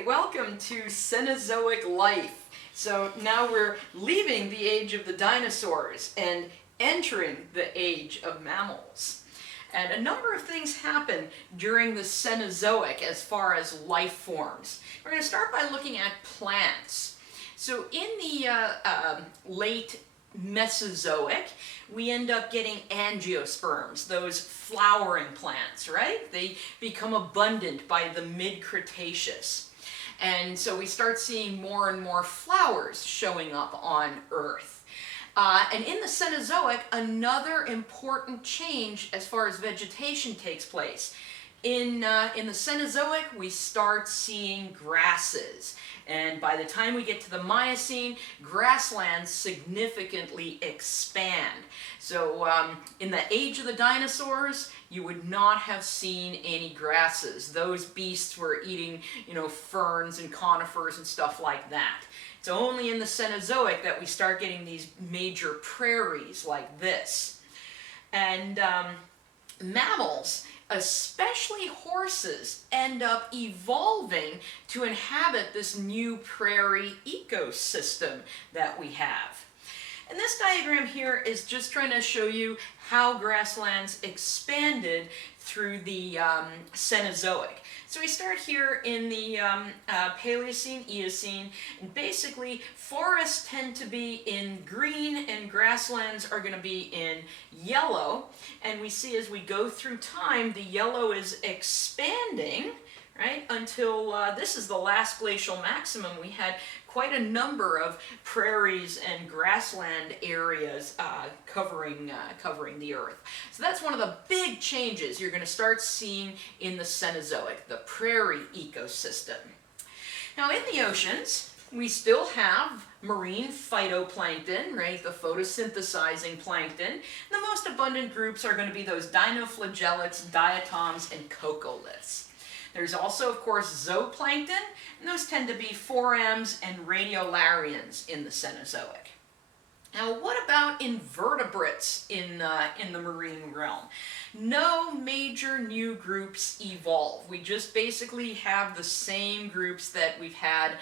Hi, welcome to Cenozoic life. So now we're leaving the age of the dinosaurs and entering the age of mammals. And a number of things happen during the Cenozoic as far as life forms. We're going to start by looking at plants. So in the late Mesozoic, we end up getting angiosperms, those flowering plants, right? They become abundant by the mid-Cretaceous. And so we start seeing more and more flowers showing up on Earth. And in the Cenozoic, another important change as far as vegetation takes place. In the Cenozoic, we start seeing grasses. And by the time we get to the Miocene, grasslands significantly expand. So in the age of the dinosaurs, you would not have seen any grasses. Those beasts were eating, ferns and conifers and stuff like that. It's only in the Cenozoic that we start getting these major prairies like this. And mammals, especially horses, end up evolving to inhabit this new prairie ecosystem that we have. And this diagram here is just trying to show you how grasslands expanded through the Cenozoic. So we start here in the Paleocene, Eocene, and basically forests tend to be in green and grasslands are going to be in yellow. And we see as we go through time, the yellow is expanding, right, until this is the last glacial maximum. We had quite a number of prairies and grassland areas covering the Earth. So that's one of the big changes you're going to start seeing in the Cenozoic, the prairie ecosystem. Now in the oceans, we still have marine phytoplankton, right, the photosynthesizing plankton. The most abundant groups are going to be those dinoflagellates, diatoms, and coccoliths. There's also, of course, zooplankton, and those tend to be forams and radiolarians in the Cenozoic. Now, what about invertebrates in the marine realm? No major new groups evolve. We just basically have the same groups that we've had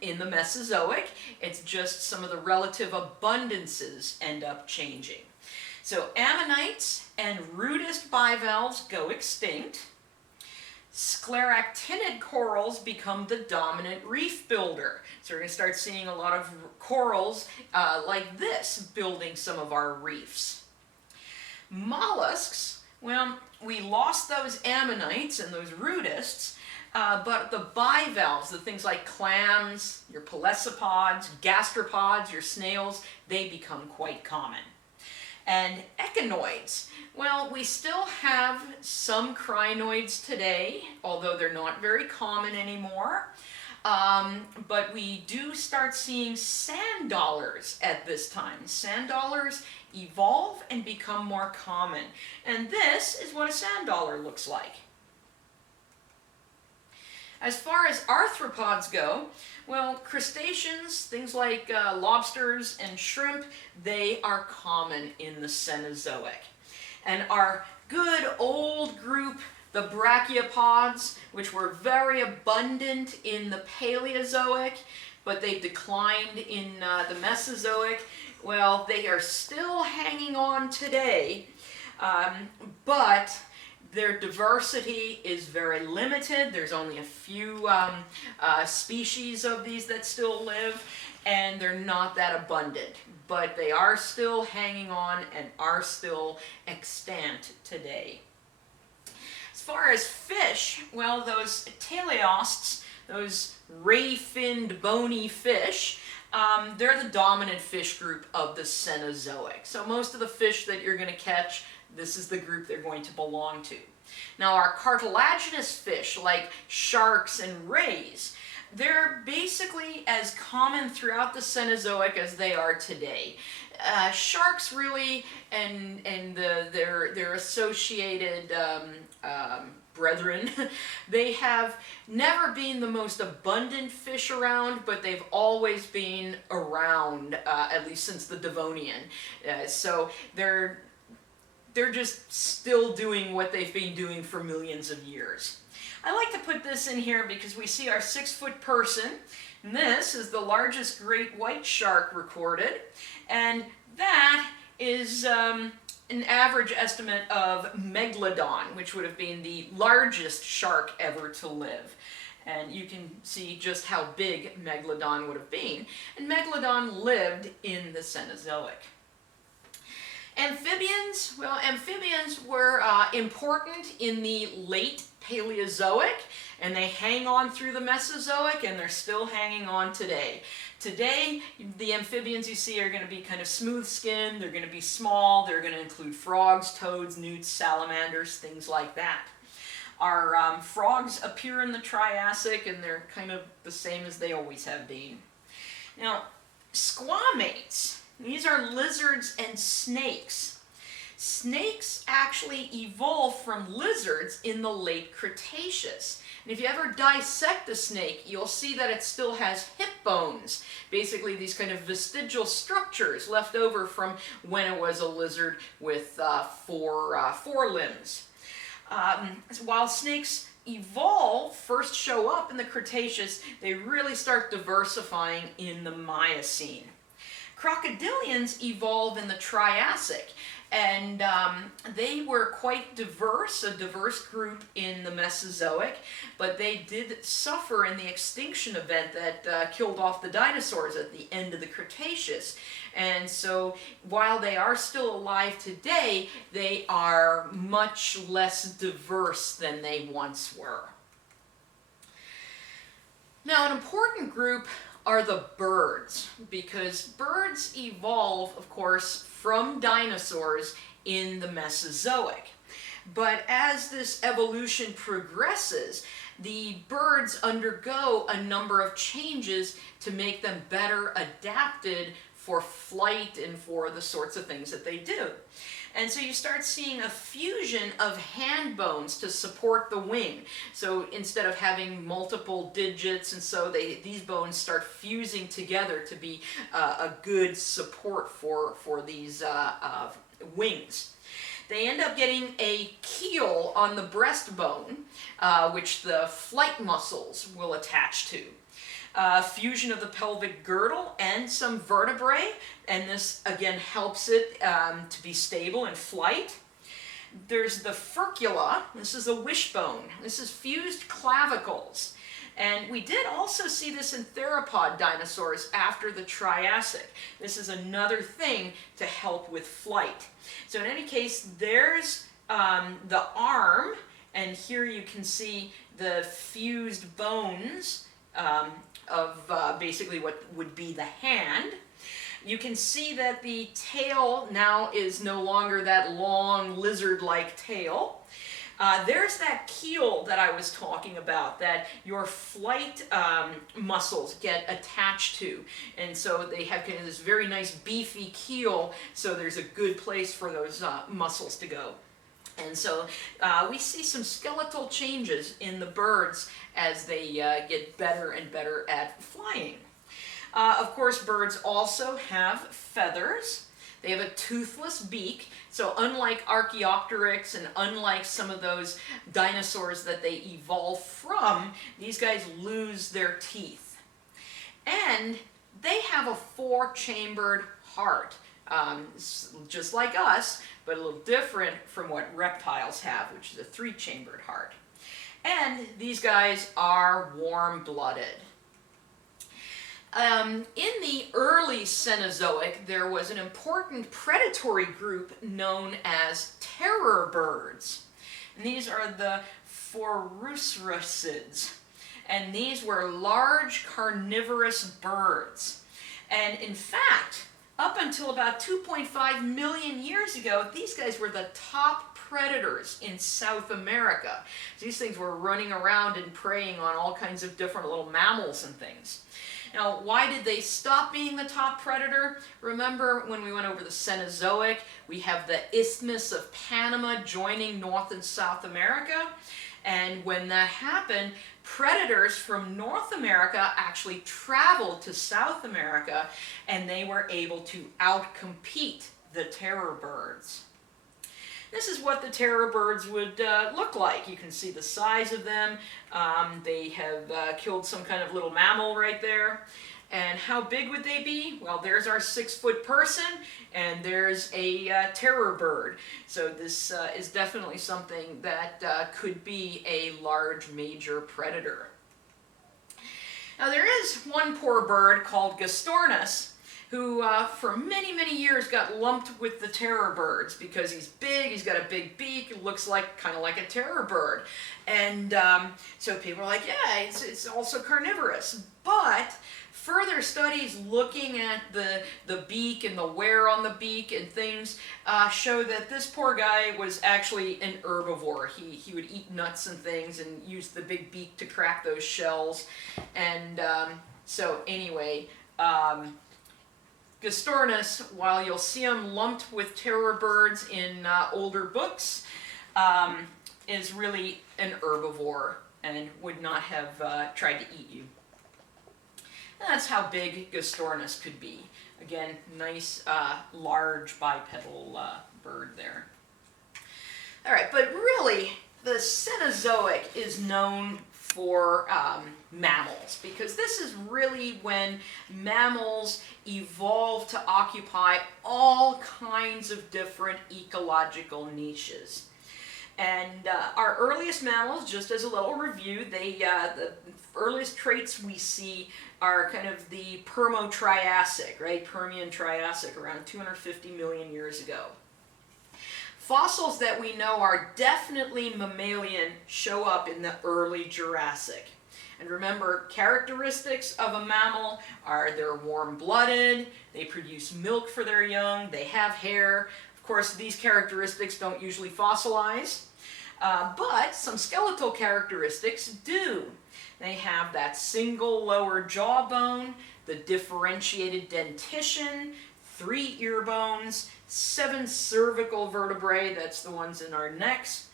in the Mesozoic. It's just some of the relative abundances end up changing. So ammonites and rudist bivalves go extinct. Scleractinid corals become the dominant reef builder. So we're going to start seeing a lot of corals like this building some of our reefs. Mollusks, well, we lost those ammonites and those rudists, but the bivalves, the things like clams, your pelecypods, gastropods, your snails, they become quite common. And echinoids, well, we still have some crinoids today, although they're not very common anymore. But we do start seeing sand dollars at this time. Sand dollars evolve and become more common. And this is what a sand dollar looks like. As far as arthropods go, well, crustaceans, things like lobsters and shrimp, they are common in the Cenozoic. And our good old group, the brachiopods, which were very abundant in the Paleozoic, but they declined in the Mesozoic, well, they are still hanging on today, but their diversity is very limited. There's only a few species of these that still live, and they're not that abundant. But they are still hanging on and are still extant today. As far as fish, well, those teleosts, those ray-finned bony fish, they're the dominant fish group of the Cenozoic. So most of the fish that you're going to catch, this is the group they're going to belong to. Now our cartilaginous fish, like sharks and rays, they're basically as common throughout the Cenozoic as they are today. Sharks really, and their associated brethren, they have never been the most abundant fish around, but they've always been around, at least since the Devonian. So they're just still doing what they've been doing for millions of years. I like to put this in here because we see our 6-foot person. And this is the largest great white shark recorded. And that is an average estimate of Megalodon, which would have been the largest shark ever to live. And you can see just how big Megalodon would have been. And Megalodon lived in the Cenozoic. Amphibians, well, amphibians were important in the late Paleozoic, and they hang on through the Mesozoic, and they're still hanging on today. Today, the amphibians you see are going to be kind of smooth-skinned, they're going to be small, they're going to include frogs, toads, newts, salamanders, things like that. Our frogs appear in the Triassic, and they're kind of the same as they always have been. Now, squamates, these are lizards and snakes. Snakes actually evolved from lizards in the late Cretaceous. And if you ever dissect a snake, you'll see that it still has hip bones. Basically, these kind of vestigial structures left over from when it was a lizard with four limbs. While snakes first show up in the Cretaceous, they really start diversifying in the Miocene. Crocodilians evolved in the Triassic, and they were quite diverse, a diverse group in the Mesozoic, but they did suffer in the extinction event that killed off the dinosaurs at the end of the Cretaceous. And so while they are still alive today, they are much less diverse than they once were. Now, an important group are the birds, because birds evolve, of course, from dinosaurs in the Mesozoic. But as this evolution progresses, the birds undergo a number of changes to make them better adapted for flight and for the sorts of things that they do. And so you start seeing a fusion of hand bones to support the wing. So instead of having multiple digits, and so these bones start fusing together to be a good support for these wings. They end up getting a keel on the breastbone, which the flight muscles will attach to. Fusion of the pelvic girdle and some vertebrae, and this again helps it to be stable in flight. There's the furcula, this is a wishbone, this is fused clavicles. And we did also see this in theropod dinosaurs after the Triassic. This is another thing to help with flight. So in any case, there's the arm, and here you can see the fused bones of basically what would be the hand. You can see that the tail now is no longer that long lizard-like tail. There's that keel that I was talking about that your flight muscles get attached to. And so they have kind of this very nice beefy keel, so there's a good place for those muscles to go. And so we see some skeletal changes in the birds as they get better and better at flying. Of course, birds also have feathers. They have a toothless beak, so unlike Archaeopteryx and unlike some of those dinosaurs that they evolved from, these guys lose their teeth. And they have a 4-chambered heart, just like us, but a little different from what reptiles have, which is a 3-chambered heart. And these guys are warm-blooded. In the early Cenozoic, there was an important predatory group known as terror birds. And these are the Phorusrhacids. And these were large carnivorous birds. And in fact, up until about 2.5 million years ago, these guys were the top predators in South America. These things were running around and preying on all kinds of different little mammals and things. Now, why did they stop being the top predator? Remember when we went over the Cenozoic, we have the Isthmus of Panama joining North and South America. And when that happened, predators from North America actually traveled to South America, and they were able to outcompete the terror birds. This is what the terror birds would look like. You can see the size of them. They have killed some kind of little mammal right there. And how big would they be? Well, there's our 6-foot person, and there's a terror bird. So this is definitely something that could be a large major predator. Now there is one poor bird called Gastornis, who for many, many years got lumped with the terror birds because he's big, he's got a big beak, looks like kind of like a terror bird. And so people are like, yeah, it's also carnivorous. But further studies looking at the beak and the wear on the beak and things show that this poor guy was actually an herbivore. He would eat nuts and things and use the big beak to crack those shells. And so anyway, Gastornis, while you'll see him lumped with terror birds in older books, is really an herbivore and would not have tried to eat you. And that's how big Gastornis could be. Again, nice, large bipedal bird there. All right, but really, the Cenozoic is known for mammals, because this is really when mammals evolved to occupy all kinds of different ecological niches. And our earliest mammals, just as a little review, the earliest traits we see are kind of the Permo-Triassic, right? Permian-Triassic, around 250 million years ago. Fossils that we know are definitely mammalian show up in the early Jurassic. And remember, characteristics of a mammal are they're warm-blooded, they produce milk for their young, they have hair. Of course, these characteristics don't usually fossilize, but some skeletal characteristics do. They have that single lower jawbone, the differentiated dentition, 3 ear bones, 7 cervical vertebrae, that's the ones in our necks,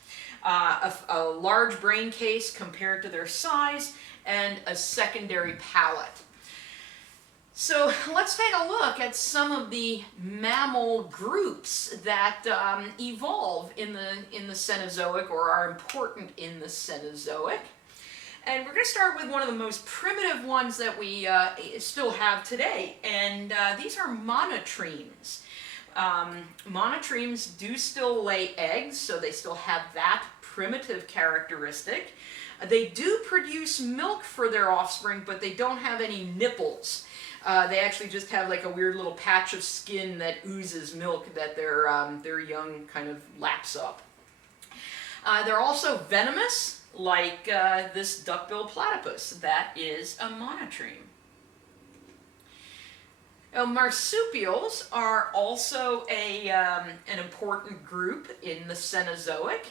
a large brain case compared to their size, and a secondary palate. So let's take a look at some of the mammal groups that evolve in the Cenozoic, or are important in the Cenozoic. And we're going to start with one of the most primitive ones that we still have today, and these are monotremes. Monotremes do still lay eggs, so they still have that primitive characteristic. They do produce milk for their offspring, but they don't have any nipples. They actually just have like a weird little patch of skin that oozes milk that their young kind of laps up. They're also venomous, like this duck-billed platypus. That is a monotreme. Now, marsupials are also an important group in the Cenozoic,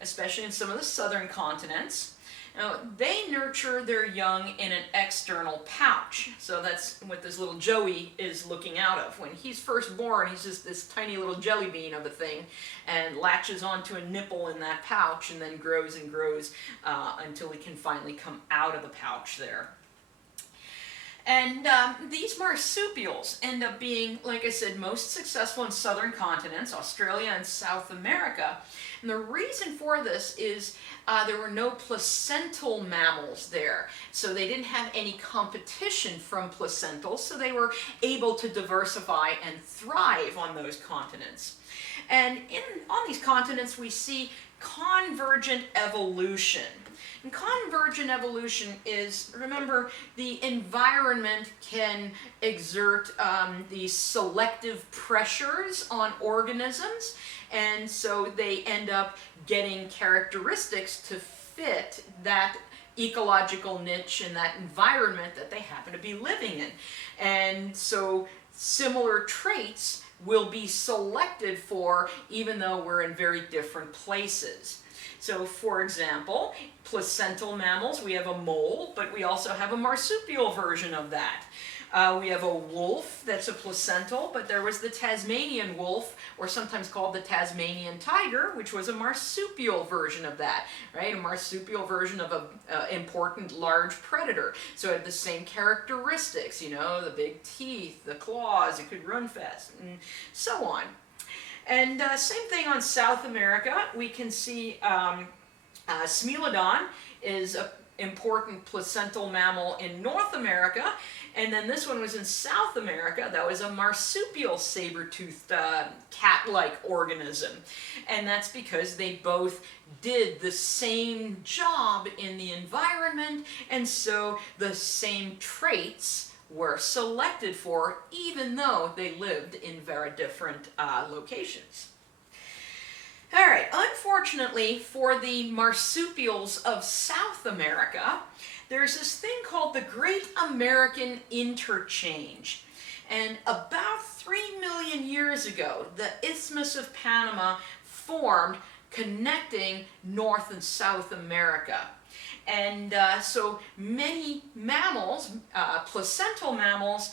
especially in some of the southern continents. Now, they nurture their young in an external pouch. So that's what this little Joey is looking out of. When he's first born, he's just this tiny little jelly bean of a thing and latches onto a nipple in that pouch and then grows and grows until he can finally come out of the pouch there. And these marsupials end up being, like I said, most successful in southern continents, Australia and South America. And the reason for this is there were no placental mammals there. So they didn't have any competition from placentals, so they were able to diversify and thrive on those continents. And on these continents we see convergent evolution. And convergent evolution is, remember, the environment can exert these selective pressures on organisms, and so they end up getting characteristics to fit that ecological niche and that environment that they happen to be living in. And so similar traits will be selected for even though we're in very different places. So, for example, placental mammals, we have a mole, but we also have a marsupial version of that. We have a wolf that's a placental, but there was the Tasmanian wolf, or sometimes called the Tasmanian tiger, which was a marsupial version of that, right? A marsupial version of an important large predator. So it had the same characteristics, you know, the big teeth, the claws, it could run fast, and so on. And same thing on South America. We can see Smilodon is an important placental mammal in North America, and then this one was in South America. That was a marsupial saber-toothed cat-like organism, and that's because they both did the same job in the environment, and so the same traits were selected for, even though they lived in very different locations. All right, unfortunately for the marsupials of South America, there's this thing called the Great American Interchange. And about 3 million years ago, the Isthmus of Panama formed, connecting North and South America. And so many mammals, placental mammals,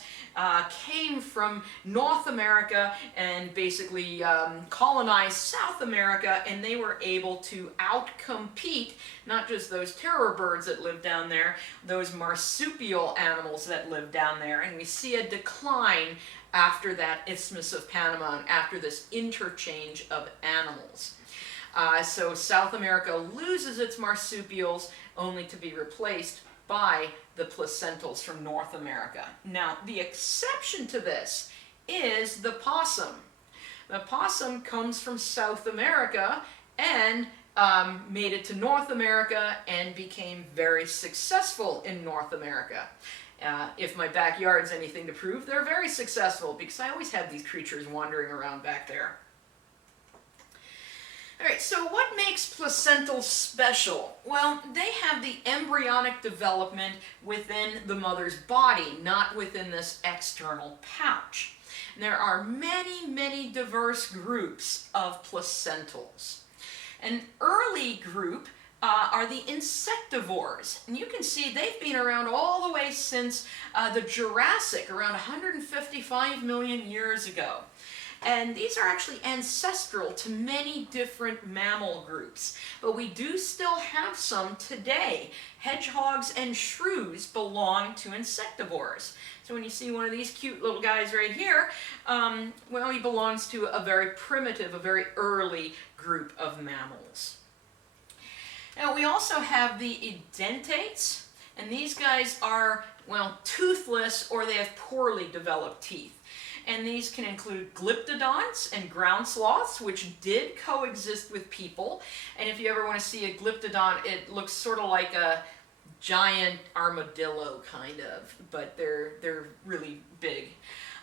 came from North America and basically colonized South America, and they were able to outcompete not just those terror birds that live down there, those marsupial animals that live down there. And we see a decline after that Isthmus of Panama and after this interchange of animals. So South America loses its marsupials only to be replaced by the placentals from North America. Now, the exception to this is the possum. The possum comes from South America and made it to North America and became very successful in North America. If my backyard's anything to prove, they're very successful because I always have these creatures wandering around back there. Alright, so what makes placentals special? Well, they have the embryonic development within the mother's body, not within this external pouch. And there are many, many diverse groups of placentals. An early group are the insectivores. And you can see they've been around all the way since the Jurassic, around 155 million years ago. And these are actually ancestral to many different mammal groups. But we do still have some today. Hedgehogs and shrews belong to insectivores. So when you see one of these cute little guys right here, well, he belongs to a very primitive, a very early group of mammals. Now we also have the edentates, and these guys are, well, toothless, or they have poorly developed teeth. And these can include glyptodonts and ground sloths, which did coexist with people. And if you ever want to see a glyptodont, it looks sort of like a giant armadillo, kind of, but they're really big.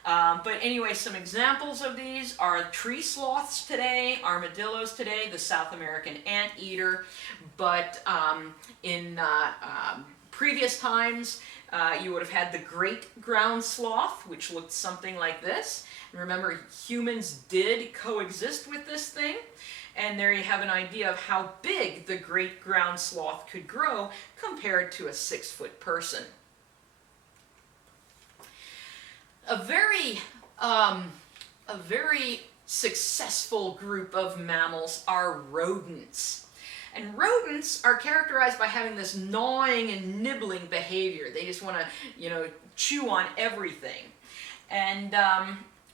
But anyway, some examples of these are tree sloths today, armadillos today, the South American anteater. But in previous times, you would have had the great ground sloth, which looked something like this. And remember, humans did coexist with this thing. And there you have an idea of how big the great ground sloth could grow compared to a 6-foot person. A very successful group of mammals are rodents. And rodents are characterized by having this gnawing and nibbling behavior. They just want to, chew on everything. And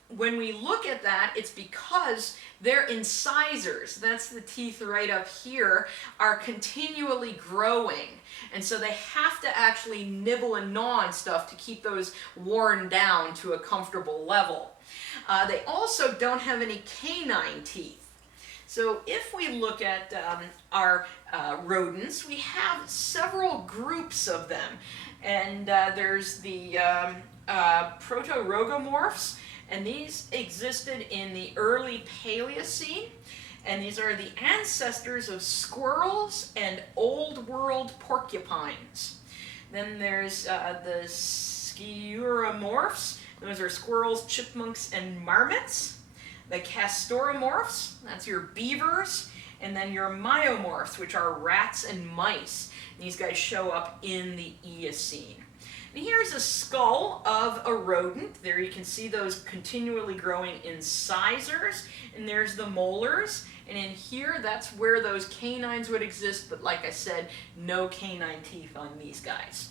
when we look at that, it's because their incisors, that's the teeth right up here, are continually growing. And so they have to actually nibble and gnaw on stuff to keep those worn down to a comfortable level. They also don't have any canine teeth. So if we look at our rodents, we have several groups of them. And there's the protorogomorphs, and these existed in the early Paleocene. And these are the ancestors of squirrels and old world porcupines. Then there's the sciuromorphs. Those are squirrels, chipmunks, and marmots. The castoromorphs, that's your beavers. And then your myomorphs, which are rats and mice. These guys show up in the Eocene. And here's a skull of a rodent. There you can see those continually growing incisors. And there's the molars. And in here, that's where those canines would exist. But like I said, no canine teeth on these guys.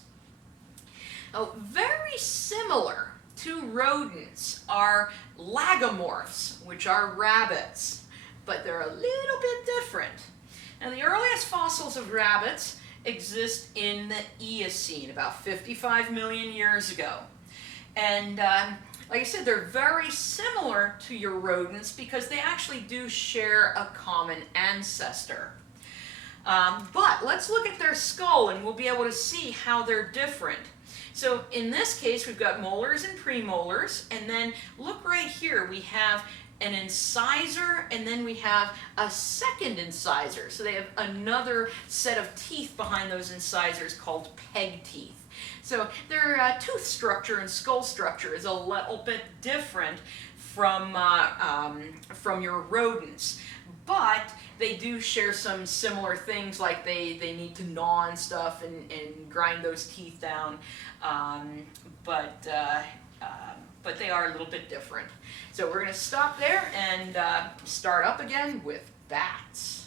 Now, very similar to rodents are lagomorphs, which are rabbits, but they're a little bit different. Now, the earliest fossils of rabbits exist in the Eocene, about 55 million years ago. And like I said, they're very similar to your rodents because they actually do share a common ancestor. But let's look at their skull and we'll be able to see how they're different. So in this case, we've got molars and premolars, and then look right here, we have an incisor, and then we have a second incisor. So they have another set of teeth behind those incisors called peg teeth. So their tooth structure and skull structure is a little bit different from your rodents. But they do share some similar things, like they need to gnaw and stuff and grind those teeth down. But they are a little bit different. So we're going to stop there and start up again with bats.